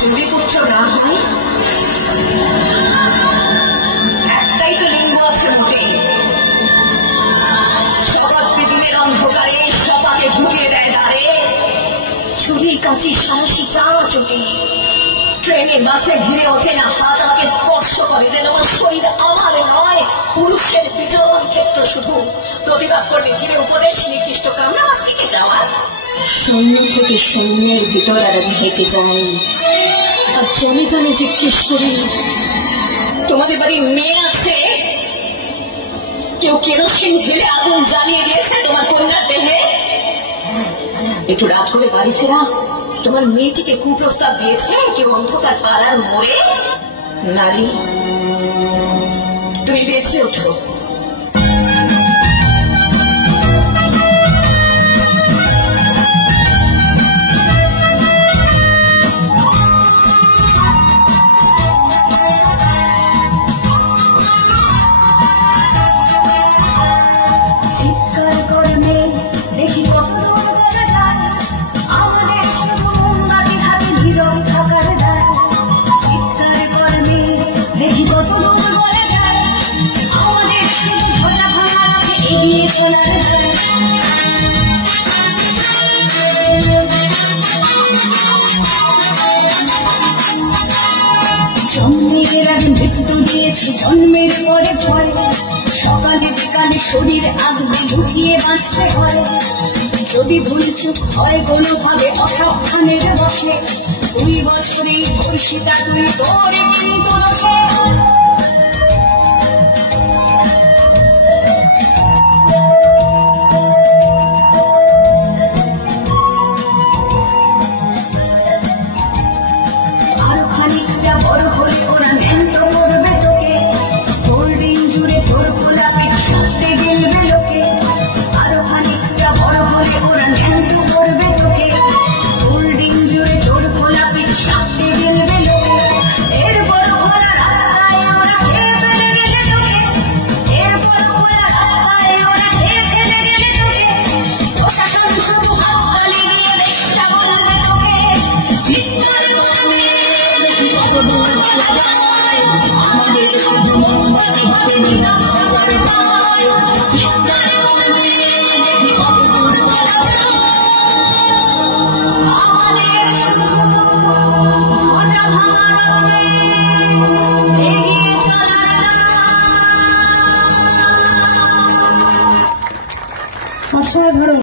যদি পুত্র না হয়, একটাই তো লিঙ্গ আছে মোটে, শতাব্দী দিনের অন্ধকারে সপাকে ঢুকিয়ে দেয় দ্বারে, ছুরি কাঁচি সাহসী চাওয়া চোটে, ট্রেনে বাসে ঘিরে ওঠে না হাত আমাকে স্পর্শ করে, যেন আমার শরীর আমার নয়, পুরুষের বিচরণ ক্ষেত্র শুধু। প্রতিবাদ করলে ঘিরে উপদেশ নির্দিষ্ট কামনা বা শিখে যাওয়ার। শূন্য থেকে শূন্যের ভিতর আর হেঁটে যাই, আর জনে জনে জিজ্ঞেস করি, তোমাদের বাড়ির মেয়ে আছে? কেউ কেরোসিন ঢেলে আগুন জ্বালিয়ে দিয়েছে তোমার কন্যার দেহে? একটু রাত করে বাড়ি ফেরা তোমার মেয়েটিকে কুপ্রস্তাব দিয়েছে কেউ অন্ধকার পাড়ার মোড়ে? নারী, তুমি বেঁচে ওঠো। জন্মের আগে মৃত্যু দিয়েছি, জন্মের পরে ভয়, সকালে বিকালে শরীর আগুনে লুকিয়ে বাঁচতে হয়। যদি ভুল চুক হয় কোনোভাবে অসাবধানের বসে, 2 বছরেই ধর্ষিতা তুই তোর কিন্তু দোষে। অসাধারণ।